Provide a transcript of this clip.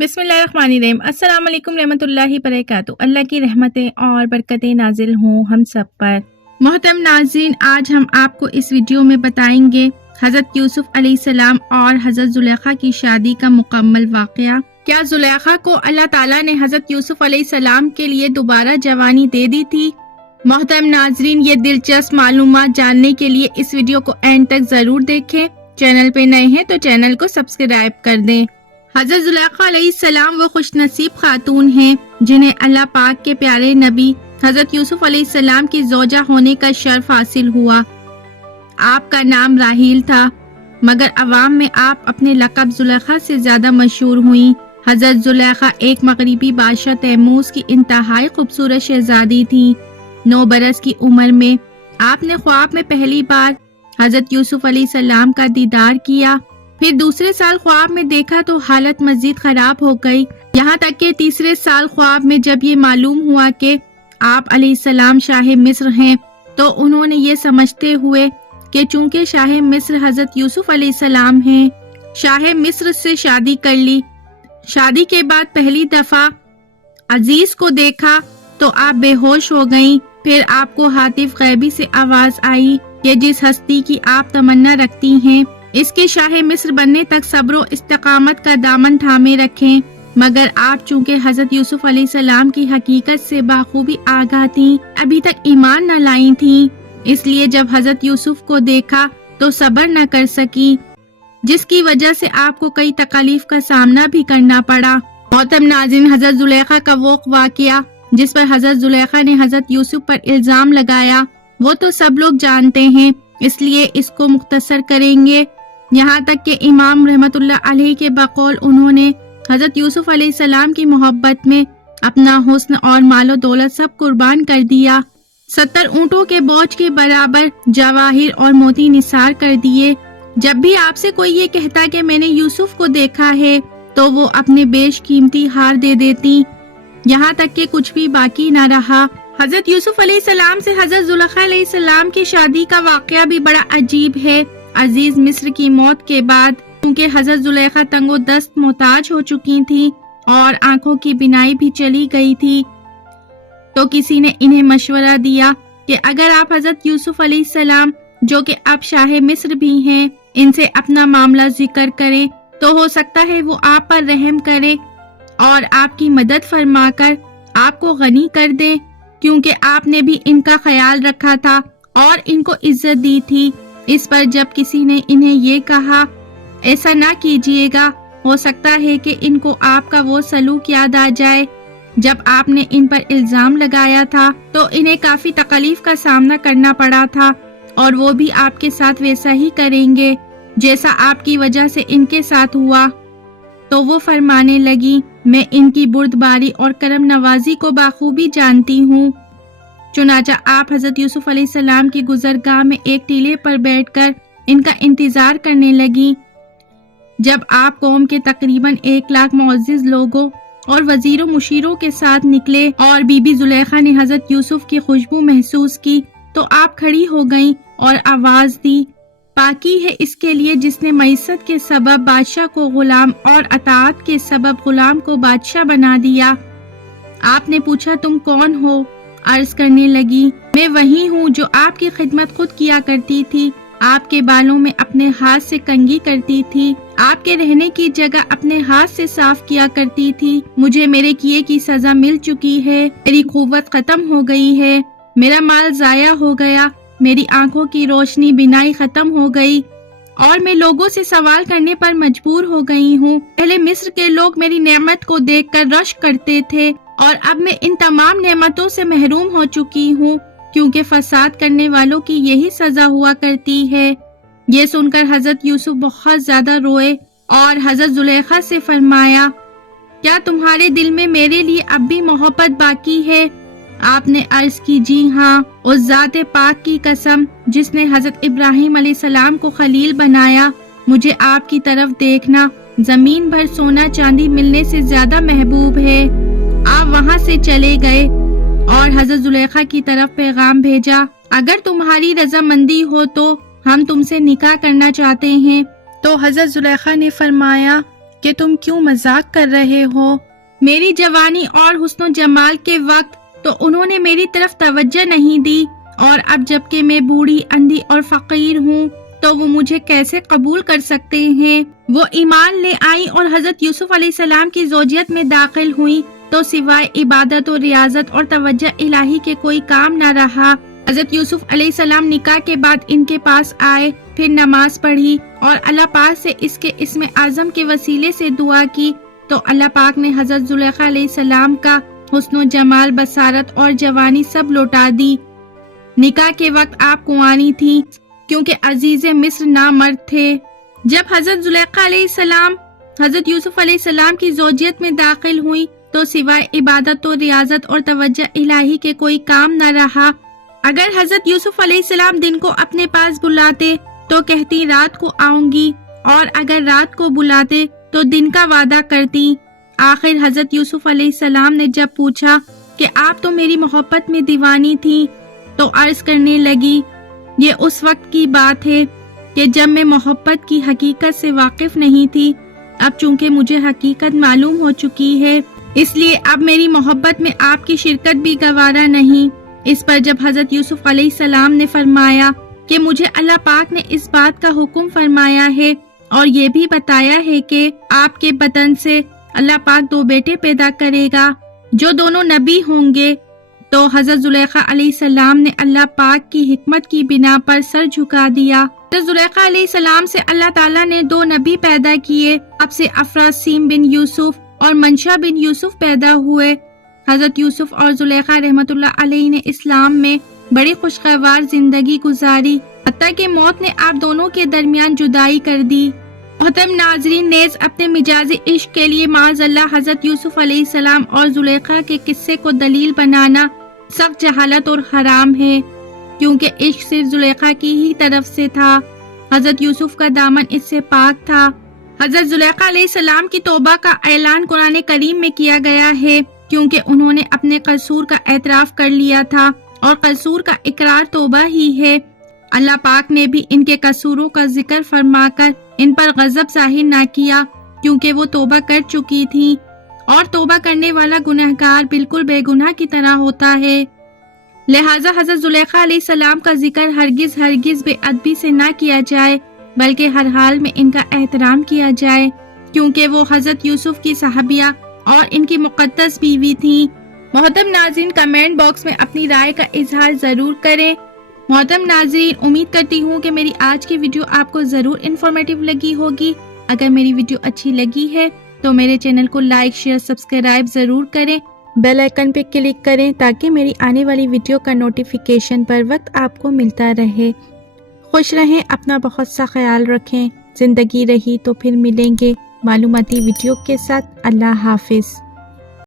بسم اللہ الرحمن الرحیم۔ السلام علیکم رحمۃ اللہ وبرکاتہ۔ اللہ کی رحمتیں اور برکتیں نازل ہوں ہم سب پر۔ محترم ناظرین، آج ہم آپ کو اس ویڈیو میں بتائیں گے حضرت یوسف علیہ السلام اور حضرت زلیخا کی شادی کا مکمل واقعہ۔ کیا زلیخا کو اللہ تعالیٰ نے حضرت یوسف علیہ السلام کے لیے دوبارہ جوانی دے دی تھی؟ محترم ناظرین، یہ دلچسپ معلومات جاننے کے لیے اس ویڈیو کو اینڈ تک ضرور دیکھیں۔ چینل پہ نئے ہیں تو چینل کو سبسکرائب کر دیں۔ حضرت زلیخا علیہ السلام وہ خوش نصیب خاتون ہیں جنہیں اللہ پاک کے پیارے نبی حضرت یوسف علیہ السلام کی زوجہ ہونے کا شرف حاصل ہوا۔ آپ کا نام راحیل تھا، مگر عوام میں آپ اپنے لقب زلیخا سے زیادہ مشہور ہوئیں۔ حضرت زلیخا ایک مغربی بادشاہ تیموس کی انتہائی خوبصورت شہزادی تھی۔ 9 برس کی عمر میں آپ نے خواب میں پہلی بار حضرت یوسف علیہ السلام کا دیدار کیا، پھر دوسرے سال خواب میں دیکھا تو حالت مزید خراب ہو گئی، یہاں تک کہ تیسرے سال خواب میں جب یہ معلوم ہوا کہ آپ علیہ السلام شاہ مصر ہیں تو انہوں نے یہ سمجھتے ہوئے کہ چونکہ شاہ مصر حضرت یوسف علیہ السلام ہیں، شاہ مصر سے شادی کر لی۔ شادی کے بعد پہلی دفعہ عزیز کو دیکھا تو آپ بے ہوش ہو گئیں، پھر آپ کو ہاتف غیبی سے آواز آئی کہ جس ہستی کی آپ تمنا رکھتی ہیں اس کے شاہ مصر بننے تک صبر و استقامت کا دامن تھامے رکھیں، مگر آپ چونکہ حضرت یوسف علیہ السلام کی حقیقت سے بخوبی آگاہ تھیں، ابھی تک ایمان نہ لائی تھیں، اس لیے جب حضرت یوسف کو دیکھا تو صبر نہ کر سکی، جس کی وجہ سے آپ کو کئی تکالیف کا سامنا بھی کرنا پڑا۔ محترم ناظرین، حضرت زلیخا کا وہ واقعہ جس پر حضرت زلیخا نے حضرت یوسف پر الزام لگایا وہ تو سب لوگ جانتے ہیں، اس لیے اس کو مختصر کریں گے، یہاں تک کہ امام رحمت اللہ علیہ کے بقول انہوں نے حضرت یوسف علیہ السلام کی محبت میں اپنا حسن اور مال و دولت سب قربان کر دیا، 70 اونٹوں کے بوجھ کے برابر جواہر اور موتی نثار کر دیے۔ جب بھی آپ سے کوئی یہ کہتا کہ میں نے یوسف کو دیکھا ہے تو وہ اپنے بیش قیمتی ہار دے دیتی، یہاں تک کہ کچھ بھی باقی نہ رہا۔ حضرت یوسف علیہ السلام سے حضرت زلیخا علیہ السلام کی شادی کا واقعہ بھی بڑا عجیب ہے۔ عزیز مصر کی موت کے بعد کیونکہ حضرت زلیخا تنگ و دست محتاج ہو چکی تھی اور آنکھوں کی بینائی بھی چلی گئی تھی، تو کسی نے انہیں مشورہ دیا کہ اگر آپ حضرت یوسف علیہ السلام جو کہ اب شاہ مصر بھی ہیں ان سے اپنا معاملہ ذکر کریں تو ہو سکتا ہے وہ آپ پر رحم کرے اور آپ کی مدد فرما کر آپ کو غنی کر دے، کیونکہ آپ نے بھی ان کا خیال رکھا تھا اور ان کو عزت دی تھی۔ اس پر جب کسی نے انہیں یہ کہا ایسا نہ کیجیے گا، ہو سکتا ہے کہ ان کو آپ کا وہ سلوک یاد آ جائے جب آپ نے ان پر الزام لگایا تھا، تو انہیں کافی تکلیف کا سامنا کرنا پڑا تھا اور وہ بھی آپ کے ساتھ ویسا ہی کریں گے جیسا آپ کی وجہ سے ان کے ساتھ ہوا۔ تو وہ فرمانے لگی، میں ان کی بردباری اور کرم نوازی کو بخوبی جانتی ہوں۔ چنانچہ آپ حضرت یوسف علیہ السلام کی گزرگاہ میں ایک ٹیلے پر بیٹھ کر ان کا انتظار کرنے لگی۔ جب آپ قوم کے تقریباً 1 لاکھ معزز لوگوں اور وزیر و مشیروں کے ساتھ نکلے اور بی بی زلیخا نے حضرت یوسف کی خوشبو محسوس کی تو آپ کھڑی ہو گئیں اور آواز دی، پاکی ہے اس کے لیے جس نے معیشت کے سبب بادشاہ کو غلام اور اطاعت کے سبب غلام کو بادشاہ بنا دیا۔ آپ نے پوچھا، تم کون ہو؟ عرض کرنے لگی، میں وہی ہوں جو آپ کی خدمت خود کیا کرتی تھی، آپ کے بالوں میں اپنے ہاتھ سے کنگھی کرتی تھی، آپ کے رہنے کی جگہ اپنے ہاتھ سے صاف کیا کرتی تھی۔ مجھے میرے کیے کی سزا مل چکی ہے، میری قوت ختم ہو گئی ہے، میرا مال ضائع ہو گیا، میری آنکھوں کی روشنی بینائی ختم ہو گئی اور میں لوگوں سے سوال کرنے پر مجبور ہو گئی ہوں۔ پہلے مصر کے لوگ میری نعمت کو دیکھ کر رشک کرتے تھے اور اب میں ان تمام نعمتوں سے محروم ہو چکی ہوں، کیونکہ فساد کرنے والوں کی یہی سزا ہوا کرتی ہے۔ یہ سن کر حضرت یوسف بہت زیادہ روئے اور حضرت زلیخا سے فرمایا، کیا تمہارے دل میں میرے لیے اب بھی محبت باقی ہے؟ آپ نے عرض کی، جی ہاں، اس ذات پاک کی قسم جس نے حضرت ابراہیم علیہ السلام کو خلیل بنایا، مجھے آپ کی طرف دیکھنا زمین بھر سونا چاندی ملنے سے زیادہ محبوب ہے۔ آپ وہاں سے چلے گئے اور حضرت زلیخا کی طرف پیغام بھیجا، اگر تمہاری رضامندی ہو تو ہم تم سے نکاح کرنا چاہتے ہیں۔ تو حضرت زلیخا نے فرمایا، کہ تم کیوں مذاق کر رہے ہو؟ میری جوانی اور حسن و جمال کے وقت تو انہوں نے میری طرف توجہ نہیں دی، اور اب جب کہ میں بوڑھی، اندھی اور فقیر ہوں تو وہ مجھے کیسے قبول کر سکتے ہیں؟ وہ ایمان لے آئیں اور حضرت یوسف علیہ السلام کی زوجیت میں داخل ہوئیں تو سوائے عبادت و ریاضت اور توجہ الہی کے کوئی کام نہ رہا۔ حضرت یوسف علیہ السلام نکاح کے بعد ان کے پاس آئے، پھر نماز پڑھی اور اللہ پاک سے اس کے اسم اعظم کے وسیلے سے دعا کی تو اللہ پاک نے حضرت زلیخا علیہ السلام کا حسن و جمال، بصارت اور جوانی سب لوٹا دی۔ نکاح کے وقت آپ کنواری تھیں کیونکہ عزیز مصر نامرد تھے۔ جب حضرت زلیخا علیہ السلام حضرت یوسف علیہ السلام کی زوجیت میں داخل ہوئی تو سوائے عبادت و ریاضت اور توجہ الہی کے کوئی کام نہ رہا۔ اگر حضرت یوسف علیہ السلام دن کو اپنے پاس بلاتے تو کہتی رات کو آؤں گی، اور اگر رات کو بلاتے تو دن کا وعدہ کرتی۔ آخر حضرت یوسف علیہ السلام نے جب پوچھا کہ آپ تو میری محبت میں دیوانی تھی تو عرض کرنے لگی، یہ اس وقت کی بات ہے کہ جب میں محبت کی حقیقت سے واقف نہیں تھی، اب چونکہ مجھے حقیقت معلوم ہو چکی ہے اس لیے اب میری محبت میں آپ کی شرکت بھی گوارا نہیں۔ اس پر جب حضرت یوسف علیہ السلام نے فرمایا کہ مجھے اللہ پاک نے اس بات کا حکم فرمایا ہے اور یہ بھی بتایا ہے کہ آپ کے بدن سے اللہ پاک 2 بیٹے پیدا کرے گا جو دونوں نبی ہوں گے، تو حضرت زلیخا علیہ السلام نے اللہ پاک کی حکمت کی بنا پر سر جھکا دیا۔ حضرت زلیخا علیہ السلام سے اللہ تعالیٰ نے 2 نبی پیدا کیے، اب سے افراسیم بن یوسف اور منشا بن یوسف پیدا ہوئے۔ حضرت یوسف اور زلیخا رحمت اللہ علیہ نے اسلام میں بڑی خوشگوار زندگی گزاری، حتیٰ کہ موت نے آپ دونوں کے درمیان جدائی کر دی۔ محترم ناظرین، نیز اپنے مجازی عشق کے لیے معاذ اللہ حضرت یوسف علیہ السلام اور زلیخا کے قصے کو دلیل بنانا سخت جہالت اور حرام ہے، کیونکہ عشق صرف زلیخا کی ہی طرف سے تھا، حضرت یوسف کا دامن اس سے پاک تھا۔ حضرت زلیخا علیہ السلام کی توبہ کا اعلان قرآن کریم میں کیا گیا ہے، کیونکہ انہوں نے اپنے قصور کا اعتراف کر لیا تھا، اور قصور کا اقرار توبہ ہی ہے۔ اللہ پاک نے بھی ان کے قصوروں کا ذکر فرما کر ان پر غضب ظاہر نہ کیا، کیونکہ وہ توبہ کر چکی تھیں، اور توبہ کرنے والا گنہگار بالکل بے گناہ کی طرح ہوتا ہے۔ لہٰذا حضرت زلیخا علیہ السلام کا ذکر ہرگز بے ادبی سے نہ کیا جائے، بلکہ ہر حال میں ان کا احترام کیا جائے، کیونکہ وہ حضرت یوسف کی صحابیہ اور ان کی مقدس بیوی تھیں۔ محترم ناظرین، کمنٹ باکس میں اپنی رائے کا اظہار ضرور کریں۔ محترم ناظرین، امید کرتی ہوں کہ میری آج کی ویڈیو آپ کو ضرور انفارمیٹیو لگی ہوگی۔ اگر میری ویڈیو اچھی لگی ہے تو میرے چینل کو لائک، شیئر، سبسکرائب ضرور کریں، بیل آئیکن پہ کلک کریں تاکہ میری آنے والی ویڈیو کا نوٹیفیکیشن پر وقت آپ کو ملتا رہے۔ خوش رہیں، اپنا بہت سا خیال رکھیں۔ زندگی رہی تو پھر ملیں گے معلوماتی ویڈیو کے ساتھ۔ اللہ حافظ۔